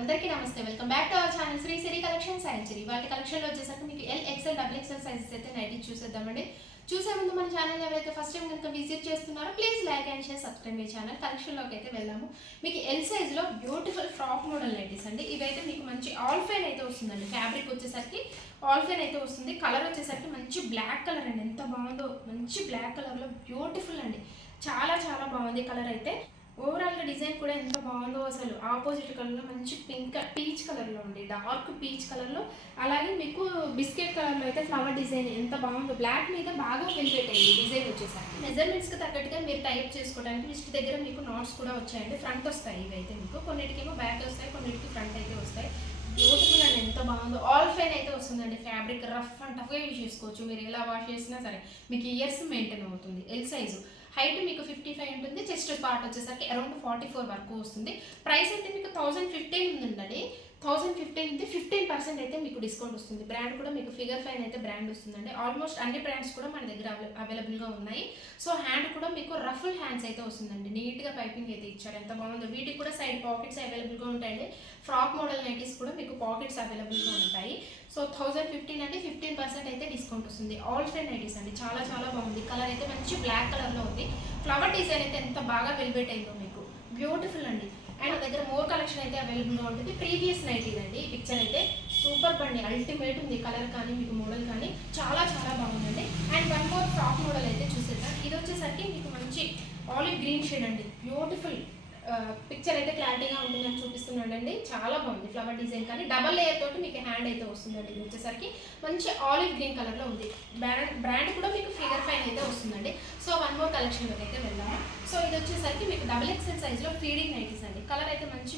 అందరికీ నమస్తే, welcome back to our channel Sri Siri collection సాయంత్రి. వాటి కలెక్షన్లో వచ్చేసరికి మీకు L XL double XL sizes అయితే నైటీ చూసేద్దామండి. చూసే ముందు మన ఛానల్ ఎవరైతే ఫస్ట్ టైం కనుక విజిట్ చేస్తున్నారో please like and share, subscribe మీ ఛానల్. కలెక్షన్లోకి అయితే వెళ్దాము. మీకు ఎల్ సైజ్లో బ్యూటిఫుల్ ఫ్రాక్ మోడల్ నైటీస్ అండి. ఇవైతే మీకు మంచి ఆల్ ఫైన్ అయితే వస్తుందండి. ఫ్యాబ్రిక్ వచ్చేసరికి ఆల్ ఫైన్ అయితే వస్తుంది. కలర్ వచ్చేసరికి మంచి బ్లాక్ కలర్ అండి. ఎంత బాగుందో, మంచి బ్లాక్ కలర్లో బ్యూటిఫుల్ అండి. చాలా చాలా బాగుంది కలర్ అయితే. ఓవరాల్గా డిజైన్ కూడా ఎంత బాగుందో అసలు. ఆపోజిట్ కలర్లో మంచి పీచ్ కలర్లో ఉంది, డార్క్ పీచ్ కలర్లో. అలాగే మీకు బిస్కెట్ కలర్లో అయితే ఫ్లవర్ డిజైన్ ఎంత బాగుందో. బ్లాక్ మీద బాగా వెల్వెట్ అయ్యింది డిజైన్ వచ్చేసరికి. మెజర్మెంట్స్కి తగ్గట్టుగా మీరు టైప్ చేసుకోవడానికి లిస్ట్ దగ్గర మీకు నాట్స్ కూడా వచ్చాయండి. ఫ్రంట్ వస్తాయి ఇవైతే మీకు, కొన్నిటికేమో బ్యాక్ వస్తాయి, కొన్నిటికి ఫ్రంట్ అయితే వస్తాయి. బ్యూటిఫుల్ అండి, ఎంత బాగుందో. ఆల్ ఫైన్ అయితే వస్తుందండి. ఫ్యాబ్రిక్ రఫ్ అండ్ టఫ్గా యూజ్ చేసుకోవచ్చు. మీరు ఎలా వాష్ చేసినా సరే మీకు ఇయర్స్ మెయింటైన్ అవుతుంది. ఎల్ సైజు హైట్ మీకు 55 ఉంటుంది. చెస్ట్ పార్ట్ వచ్చేసరికి అరౌండ్ 44 వరకు వస్తుంది. ప్రైస్ అయితే మీకు 1015 ఉందండి. 1015 ఉంది. 15% అయితే మీకు డిస్కౌంట్ వస్తుంది. బ్రాండ్ కూడా మీకు ఫిగర్ ఫైన్ అయితే బ్రాండ్ వస్తుందండి. ఆల్మోస్ట్ అన్ని బ్రాండ్స్ కూడా మన దగ్గర అవైలబుల్గా ఉన్నాయి. సో హ్యాండ్ కూడా మీకు రఫుల్ హ్యాండ్స్ అయితే వస్తుందండి. నీట్గా పైపింగ్ అయితే ఇచ్చారు, ఎంత బాగుందో. వీటికి కూడా సైడ్ పాకెట్స్ అవైలబుల్గా ఉంటాయండి. ఫ్రాక్ మోడల్ నైటీస్ కూడా మీకు పాకెట్స్ అవైలబుల్గా ఉంటాయి. సో 1015 అంటే 15% అయితే డిస్కౌంట్ వస్తుంది. ఆల్ ఫైన్ నైటీస్ అండి. చాలా చాలా బాగుంది. కలర్ అయితే మంచి బ్లాక్ కలర్లో ఉంది. ఫ్లవర్ డిజైన్ అయితే ఎంత బాగా వెల్వెట్ అయిందో మీకు. బ్యూటిఫుల్ అండి. అండ్ మన దగ్గర మోర్ కలెక్షన్ అయితే అవైలబుల్గా ఉంటుంది. ప్రీవియస్ నైటీ అండి. ఈ పిక్చర్ అయితే సూపర్ బండి, అల్టిమేట్ ఉంది. కలర్ కానీ మీకు మోడల్ కానీ చాలా చాలా బాగుందండి. And one more frock model అయితే చూసేద్దాం. ఇది వచ్చేసరికి మీకు మంచి ఆలివ్ గ్రీన్ షేడ్ అండి. బ్యూటిఫుల్ పిక్చర్ అయితే క్లారిటీగా ఉంటుందని చూపిస్తున్నాడండి. చాలా బాగుంది. ఫ్లవర్ డిజైన్ కానీ డబల్ లేయర్ తోటి మీకు హ్యాండ్ అయితే వస్తుందండి. ఇది వచ్చేసరికి మంచి ఆలివ్ గ్రీన్ కలర్లో ఉంది. బ్రాండ్ కూడా మీకు ఫిగర్ ఫైన్ అయితే వస్తుందండి. సో వన్ మోర్ కలెక్షన్లోకి అయితే వెళ్దాము. సో ఇది వచ్చేసరికి మీకు డబుల్ ఎక్స్ఎల్ సైజ్లో ఫీడింగ్ నైటీస్ అండి. కలర్ అయితే మంచి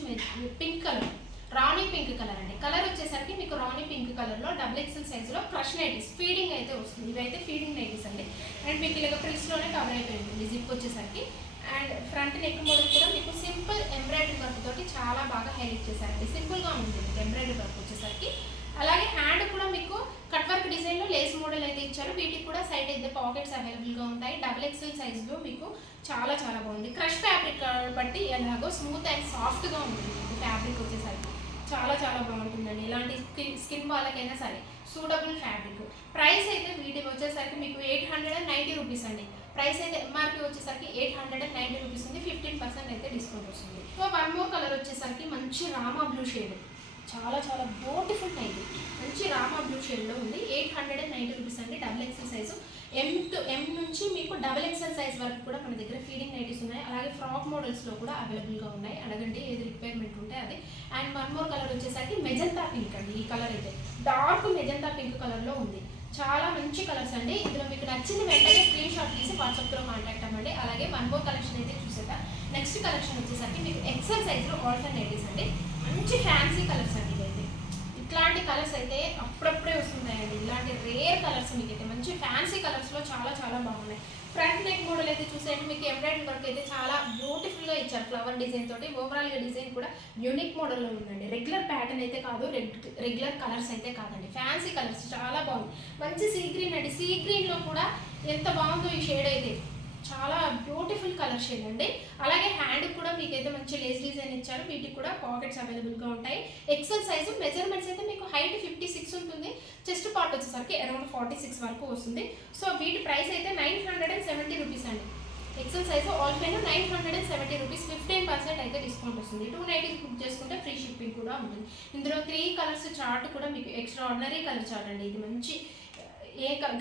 పింక్ కలర్, రాణి పింక్ కలర్ అండి. కలర్ వచ్చేసరికి మీకు రాణి పింక్ కలర్లో డబుల్ ఎక్స్ఎల్ సైజ్లో క్రష్ నైటీస్ ఫీడింగ్ అయితే వస్తుంది. ఇవైతే ఫీడింగ్ నైటీస్ అండి. అండ్ మీకు ఇలాగ ప్రిల్స్లోనే కవర్ అయిపోయి ఉంటుంది జిప్ వచ్చేసరికి. అండ్ ఫ్రంట్ నెక్ మోడల్ కూడా మీకు సింపుల్ ఎంబ్రాయిడరీ వర్క్ తోటి చాలా బాగా హైలైట్ చేశారండి. సింపుల్గా ఉంది మీకు ఎంబ్రాయిడరీ వర్క్ వచ్చేసరికి. అలాగే హ్యాండ్ కూడా మీకు కట్ వర్క్ డిజైన్లో లేస్ మోడల్ అయితే ఇచ్చారు. వీటికి కూడా సైడ్ అయితే పాకెట్స్ అవైలబుల్గా ఉంటాయి. డబుల్ ఎక్స్ఎల్ సైజ్లో మీకు చాలా చాలా బాగుంది. క్రష్ ఫ్యాబ్రిక్ బట్టి ఎలాగో స్మూత్ అండ్ సాఫ్ట్గా ఉంటుంది మీకు ఫ్యాబ్రిక్ వచ్చేసరికి. చాలా చాలా బాగుంటుందండి. ఇలాంటి స్కిన్ వాళ్ళకైనా సరే సూటబుల్ ఫ్యాబ్రిక్. ప్రైస్ అయితే వీటికి వచ్చేసరికి మీకు 890 రూపీస్ అండి. ప్రైస్ అయితే ఎంఆర్పి వచ్చేసరికి 890 రూపీస్ ఉంది. 15% అయితే డిస్కౌంట్ వస్తుంది. సో వన్ మోర్ కలర్ వచ్చేసరికి మంచి రామా బ్లూ షేడ్, చాలా చాలా బ్యూటిఫుల్ నైటీ. మంచి రామా బ్లూ షేడ్లో ఉంది. 890 రూపీస్ అండి. డబుల్ ఎక్స్ఎల్ సైజు ఎం నుంచి మీకు డబుల్ ఎక్స్ఎల్ సైజ్ వరకు కూడా మన దగ్గర ఫీడింగ్ నైటీస్ ఉన్నాయి. అలాగే ఫ్రాక్ మోడల్స్లో కూడా అవైలబుల్గా ఉన్నాయి. అడగండి ఏది రిక్వైర్మెంట్ ఉంటే అది. అండ్ వన్ మోర్ కలర్ వచ్చేసరికి మెజంతా పింక్ అండి. ఈ కలర్ అయితే డార్క్ మెజంతా పింక్ కలర్లో ఉంది. చాలా మంచి కలర్స్ అండి. ఇందులో మీకు నచ్చింది వెంటనే స్క్రీన్ షాట్ తీసి వాట్సాప్లో కాంటాక్ట్ అవ్వండి. అలాగే వన్ మోర్ కలెక్షన్ అయితే చూసేద్దాం. నెక్స్ట్ కలెక్షన్ వచ్చేసరికి మీకు ఎక్సెల్ సైజ్లో ఆల్టర్ నైటీస్ అండి. మంచి ఫ్యాన్సీ కలర్స్ అండి. ఇవైతే ఇట్లాంటి కలర్స్ అయితే అప్పుడప్పుడే వస్తుంటాయండి. ఇలాంటి రేర్ కలర్స్ మీకైతే మంచి ఫ్యాన్సీ కలర్స్లో చాలా చాలా బాగున్నాయి. ఫ్రంట్ నెక్ మోడల్ అయితే చూసేయండి. మీకు ఎంబ్రాయిడరీ వర్క్ అయితే చాలా బ్యూటిఫుల్గా ఇచ్చారు ఫ్లవర్ డిజైన్ తోటి. ఓవరాల్గా డిజైన్ కూడా యూనిక్ మోడల్లో ఉందండి. రెగ్యులర్ ప్యాటర్న్ అయితే కాదు, రెగ్యులర్ కలర్స్ అయితే కాదండి. ఫ్యాన్సీ కలర్స్ చాలా బాగుంది. మంచి సీ గ్రీన్ అండి. సీ గ్రీన్లో కూడా ఎంత బాగుందో ఈ షేడ్ అయితే. చాలా బ్యూటిఫుల్ కలర్ షేడ్ అండి. అలాగే హ్యాండ్ కూడా మీకైతే మంచి లేస్ డిజైన్ ఇచ్చారు. వీటికి కూడా పాకెట్స్ అవైలబుల్గా ఉంటాయి. ఎక్సెల్ సైజు మెజర్మెంట్స్ అయితే మీకు హైట్ 56 ఉంటుంది. చెస్ట్ పార్ట్ వచ్చేసరికి అరౌండ్ 46 వరకు వస్తుంది. సో వీటి ప్రైస్ అయితే 970 రూపీస్ అండి. XL size all fine 970 rupees. 15% అయితే డిస్కౌంట్ వస్తుంది. 2 నైటీస్ బుక్ చేసుకుంటే ఫ్రీ షిప్పింగ్ కూడా ఉంటుంది. ఇందులో 3 కలర్స్ చార్ట్ కూడా మీకు ఎక్స్ట్రా ఆర్డినరీ కలర్ చార్ట్ అండి. ఇది మంచి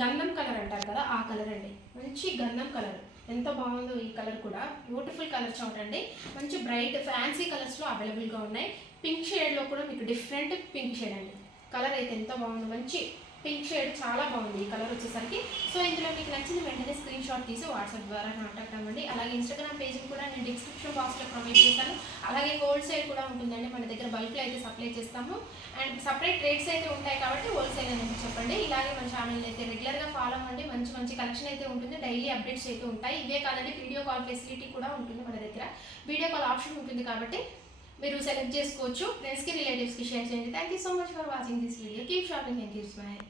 గంధం కలర్ అంటారు కదా, ఆ కలర్ అండి. మంచి గంధం కలర్, ఎంత బాగుందో ఈ కలర్ కూడా. బ్యూటిఫుల్ కలర్ చార్ట్ అండి. మంచి బ్రైట్ ఫ్యాన్సీ కలర్స్లో అవైలబుల్గా ఉన్నాయి. పింక్ షేడ్లో కూడా మీకు డిఫరెంట్ పింక్ షేడ్ అండి. కలర్ అయితే ఎంత బాగుందో, మంచి పింక్ షేడ్ చాలా బాగుంది ఈ కలర్ వచ్చేసరికి. సో ఇందులో మీకు నచ్చింది వెంటనే స్క్రీన్ షాట్ తీసి వాట్సాప్ ద్వారా కాంటాక్ట్ అవ్వండి. అలాగే ఇన్స్టాగ్రామ్ పేజ్ని కూడా నేను డిస్క్రిప్షన్ బాక్స్లో ప్రొవైడ్ చేస్తాను. అలాగే హోల్సేల్ కూడా ఉంటుందండి. మన దగ్గర బల్క్లో అయితే సప్లై చేస్తాము. అండ్ సపరేట్ రేట్స్ అయితే ఉంటాయి కాబట్టి హోల్సేల్ అనేది చెప్పండి. ఇలాగే మన ఛానల్ అయితే రెగ్యులర్గా ఫాలో అవ్వండి. మంచి మంచి కలెక్షన్ అయితే ఉంటుంది. డైలీ అప్డేట్స్ అయితే ఉంటాయి. ఇవే కాదండి, వీడియో కాల్ ఫెసిలిటీ కూడా ఉంటుంది మన దగ్గర. వీడియో కాల్ ఆప్షన్ ఉంటుంది కాబట్టి మీరు సెలెక్ట్ చేసుకోవచ్చు. ఫ్రెండ్స్కి, రిలేటివ్స్కి షేర్ చేయండి. Thank you so much for watching this video. Keep shopping and keep smile.